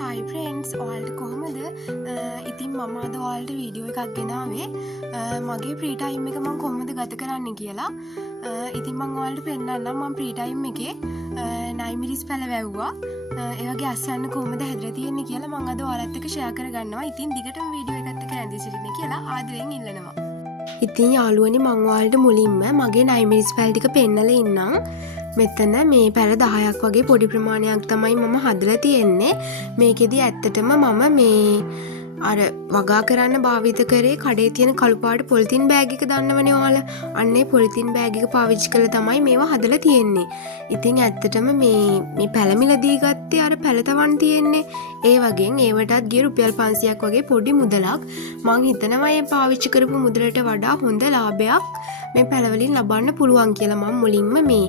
Hi friends, ඔයාලට කොහොමද? ඉතින් මම අද ඔයාලට වීඩියෝ එකක් ගෙනාවේ මගේ ෆ්‍රී ටයිම් එක මම කොහොමද ගත කරන්නේ කියලා. ඉතින් මම ඔයාලට පෙන්නන්නම් මම ෆ්‍රී ටයිම් එකේ නයිමිරිස් පැල වැව්වා. ඒ වගේ අස්වැන්න කොහොමද හැදලා තියෙන්නේ කියලා මම අද ඔයාලත් එක්ක ෂෙයා කරගන්නවා. ඉතින් දිගටම වීඩියෝ එකත් එක්ක රැඳී සිටින්න කියලා ආදරෙන් ඉල්ලනවා. ඉතින් යාළුවනි මම ඔයාලට මුලින්ම මගේ නයිමිරිස් පැල ටික පෙන්නලා ඉන්නම්. මෙතන මේ පැල 10ක් වගේ පොඩි ප්‍රමාණයක් තමයි මම හදලා තියෙන්නේ. මේකෙදි ඇත්තටම මම මේ අර වගා කරන්න භාවිත කරේ කඩේ තියෙන කළු පාට පොලිතින් බෑග් එක දන්නවනේ ඔයාලා. අන්න ඒ පොලිතින් බෑග් එක පාවිච්චි කරලා තමයි මේවා හදලා තියෙන්නේ. ඉතින් ඇත්තටම මේ පැල මිලදී ගත්තේ අර පැල තවන් තියෙන්නේ. ඒ වගේන් ඒවටත් ගිය රුපියල් 500ක් වගේ පොඩි මුදලක්. මං හිතනවා මේ පාවිච්චි කරපු මුදලට වඩා හොඳ ලාභයක් මේ පැලවලින් ලබන්න පුළුවන් කියලා මම මුලින්ම මේ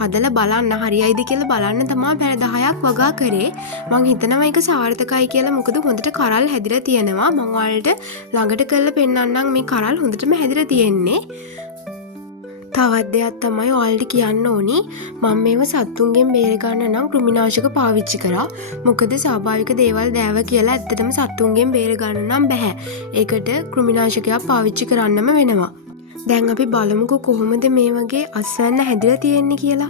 හදලා බලන්න හරියයිද කියලා බලන්න තමයි පැල 10ක් වගා කරේ. මං හිතනවා ඒක සාර්ථකයි කියලා. මොකද හොඳට කරල් හැදිලා තියෙනවා. මම ඔයාලට ළඟට කරලා පෙන්නන්නම් මේ කරල් හොඳටම හැදිලා තියෙන්නේ. තවත් දෙයක් තමයි ඔයාලට කියන්න ඕනි. මම මේව සත්තුන්ගෙන් බේර ගන්න නම් කෘමිනාශක පාවිච්චි කරා. මොකද ස්වාභාවික දේවල් දෑව කියලා ඇත්තටම සත්තුන්ගෙන් බේර ගන්න නම් බෑ. ඒකට කෘමිනාශකයක් පාවිච්චි කරන්නම වෙනවා. දැන් අපි බලමුකෝ කොහොමද මේ වගේ අස්වැන්න හැදිලා තියෙන්නේ කියලා.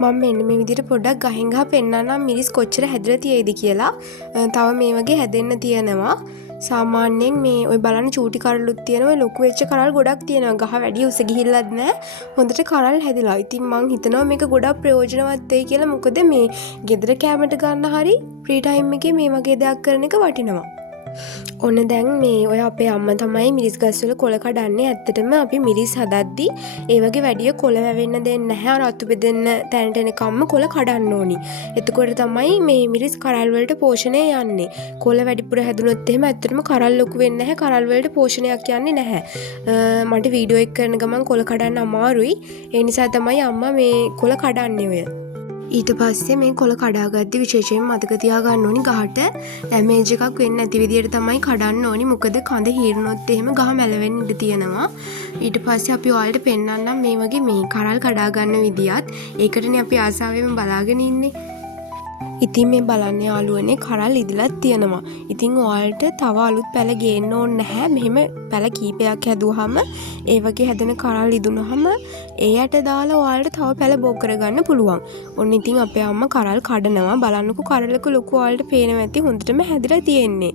මම මෙන්න මේ විදිහට පොඩ්ඩක් ගහෙන් ගහ පෙන්නන්නම් මිරිස් කොච්චර හැදිලා තියෙයිද කියලා. තව මේ වගේ හැදෙන්න තියෙනවා. සාමාන්‍යයෙන් මේ ඔය බලන්න චූටි කරල්ලුත් තියෙනවා. ලොකු වෙච්ච කරල් ගොඩක් තියෙනවා. ගහ වැඩි උස ගිහිල්ලත් නැහැ. හොඳට කරල් හැදිලා. ඉතින් මං හිතනවා මේක ගොඩක් ප්‍රයෝජනවත් වෙයි කියලා. මොකද මේ ගෙදර කැමරට ගන්න හරි ෆ්‍රී ටයිම් එකේ මේ වගේ දෙයක් කරන එක වටිනවා. ඔන්න දැන් මේ ඔය අපේ අම්මා තමයි මිරිස් ගස්වල කොළ කඩන්නේ. ඇත්තටම අපි මිරිස් හදද්දි ඒ වගේ වැඩි කොළ වැවෙන්න දෙන්නේ නැහැ. අර අතු බෙදෙන්න තැනට එනකම්ම කොළ කඩන්න ඕනි. එතකොට තමයි මේ මිරිස් කරල් වලට පෝෂණය යන්නේ. කොළ වැඩිපුර හැදුනොත් එහෙම ඇත්තටම කරල් ලොකු වෙන්නේ නැහැ. කරල් වලට පෝෂණයක් යන්නේ නැහැ. මට වීඩියෝ එක කරන ගමන් කොළ කඩන්න අමාරුයි. ඒ නිසා තමයි අම්මා මේ කොළ කඩන්නේ ඔය. ඊට පස්සේ මේ කොළ කඩාගද්දි විශේෂයෙන් මතක තියාගන්න ඕනි ගහට ඩැමේජ් එකක් වෙන්නේ නැති විදියට තමයි කඩන්න ඕනි. මොකද කඳ හීරුනොත් එහෙම ගහ මැලවෙන්න ඉඩ තියෙනවා. ඊට පස්සේ අපි ඔයාලට පෙන්නන්නම් මේ වගේ මේ කරල් කඩා ගන්න විදියත්. ඒකටනේ අපි ආසාවෙන් බලාගෙන ඉන්නේ. ඉතින් මේ බලන්න යාළුවනේ කරල් ඉදලත් තියෙනවා. ඉතින් ඔයාලට තව අලුත් පැල ගේන්න ඕනේ නැහැ. මෙහෙම පැල කීපයක් හැදුවාම ඒ වගේ හැදෙන කරල් ඉදුනහම ඒ යට දාලා ඔයාලට තව පැල බෝ කරගන්න පුළුවන්. ඔන්න ඉතින් අපේ අම්මා කරල් කඩනවා. බලන්නකෝ කරලක ලොකු ඔයාලට පේනවා ඇති හොඳටම හැදිලා තියෙන්නේ.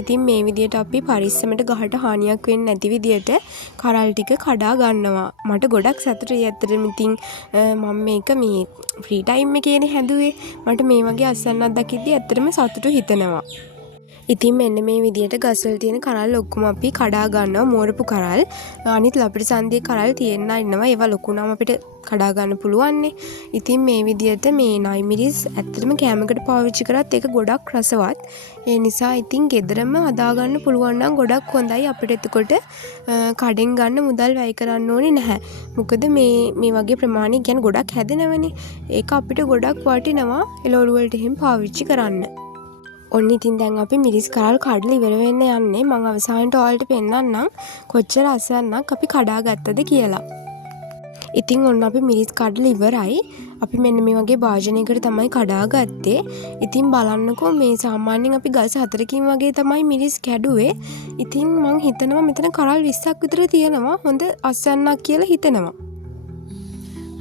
ඉතින් මේ විදියට අපි පරිස්සමට ගහට හානියක් වෙන්නේ නැති විදියට කරල් ටික කඩා ගන්නවා. මට ගොඩක් සතුටුයි ඇත්තටම. ඉතින් මම මේක මේ ෆ්‍රී ටයිම් එකේනේ හැදුවේ. මට මේ වගේ අස්වැන්නක් දකිද්දි ඇත්තටම සතුටු හිතෙනවා. ඉතින් මෙන්න මේ විදියට ගස්වල තියෙන කරල් ඔක්කොම අපි කඩා ගන්නවා. මෝරපු කරල්. අනිත් ලපටි සන්දියේ කරල් තියෙන්න ඉන්නවා. ඒවා ලොකු නම් අපිට කඩා ගන්න පුළුවන්නේ. ඉතින් මේ විදියට මේ නයිමිරිස් ඇත්තටම කෑමකට පාවිච්චි කරත් ඒක ගොඩක් රසවත්. ඒ නිසා ඉතින් ගෙදරම හදා ගන්න පුළුවන් නම් ගොඩක් හොඳයි. අපිට එතකොට කඩෙන් ගන්න මුදල් වැය කරන්න ඕනේ නැහැ. මොකද මේ වගේ ප්‍රමාණයක් කියන්නේ ගොඩක් හැදෙනවනේ. ඒක අපිට ගොඩක් වටිනවා එළවලු වලට එහෙම පාවිච්චි කරන්න. ඔන්න ඉතින් දැන් අපි මිරිස් කරල් කඩලා ඉවර වෙන්න යන්නේ. මම අවසානට ඔයාලට පෙන්නන්නම් කොච්චර අස්වැන්නක් අපි කඩා ගත්තද කියලා. ඉතින් ඔන්න අපි මිරිස් කඩලා ඉවරයි. අපි මෙන්න මේ වගේ භාජනයකට තමයි කඩා ගත්තේ. ඉතින් බලන්නකෝ මේ සාමාන්‍යයෙන් අපි ගස් 4කින් වගේ තමයි මිරිස් කැඩුවේ. ඉතින් මං හිතනවා මෙතන කරල් 20ක් විතර තියෙනවා. හොඳ අස්වැන්නක් කියලා හිතෙනවා.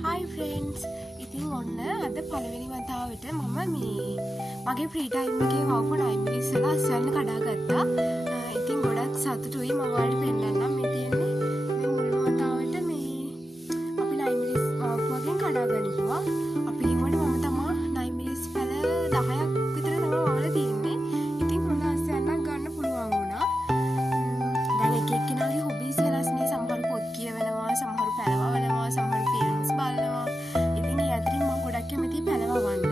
Hi friends. ඉතින් ඔන්න අද පළවෙනි වතාවට මම මගේ ෆ්‍රී ටයිම් එකේ වවපු නයිමිරිස් වල අස්වැන්න කඩා ගත්තා. ඉතින් ගොඩක් සතුටුයි. මම ඔයාලට පෙන්නන්නම් මේ තියෙන්නේ මේ මුල්ම වතාවට මේ අපි නයිමිරිස් වගේ කඩා ගනිපුවා. අපි කිව්වට මම තමා නයිමිරිස් පැල 10ක් විතර තමයි වවලා තියෙන්නේ. ඉතින් හොඳ අස්වැන්නක් ගන්න පුළුවන් වුණා. දැන් එක එක්කෙනාගේ හොබීස් වෙනස්නේ. සමහරු පොත් කියවනවා, සමහරු පැල වවනවා, සමහරු ෆිල්ම්ස් බලනවා. ඉතින් ඒ අතරින් මම ගොඩක් කැමතියි පැල වවන්න.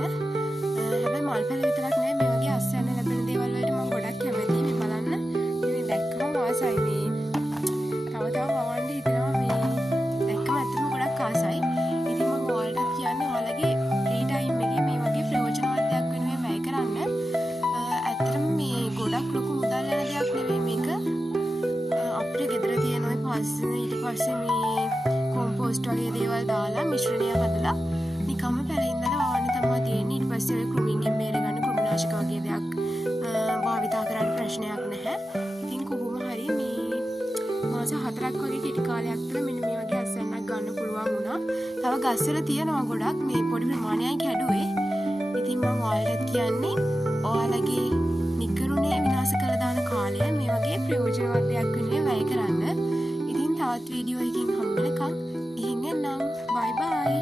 හැබැයි මල් පැල විතරක් නෙවෙයි මේ වගේ අස්වැන්න ලැබෙන දේවල් වලට මම ගොඩක් කැමතියි. මේ බලන්න මේ දැක්කම ආසයි මේ තව වවන්න හිතෙනවා. මේ දැක්කම ඇත්තටම ගොඩක් ආසයි. ඉතින් මම ඔයාලට කියන්නේ ඔයාලගේ ෆ්‍රී ටයිම් එකේ මේ වගේ ප්‍රයෝජනවත් දෙයක් වෙනුවෙන් වැය කරන්න. ඇත්තටම මේ ගොඩක් ලොකු මුදල් යන දෙයක් නෙවෙයි මේක. අපිට ගෙදර තියෙන ඔය පස්සේ ඊට පස්සේ මේ කොම්පෝස්ට් වගේ දේවල් දාලා මිශ්‍රණය හදලා නිකම්ම පැල ඉඳලා වවන්න තමයි තියෙන්නේ. ඊට පස්සේ ඔය කෘමීන්ගෙන් බේර ගන්න කෘමිනාශක වගේ දෙයක් ප්‍රශ්නයක් නැහැ. ඉතින් කොහොම හරි මේ මාස 4ක් වගේ කෙටි කාලයක් තුළ මෙන්න මේ වගේ අස්වැන්නක් ගන්න පුළුවන් වුණා. තව ගස්වල තියෙනවා ගොඩක් මේ පොඩි ප්‍රමාණයක් හැදුවේ. ඉතින් මම ඔයාලට කියන්නේ ඔයාලගේ නිකරුණේ විනාශ කරලා දාන කාලය මේ වගේ ප්‍රයෝජනවත් දෙයක් වෙනුවෙන් වැය කරන්න. ඉතින් තවත් වීඩියෝ එකකින් හම්බ වෙනකම් ගිහින් එන්නම්. බයි බයි.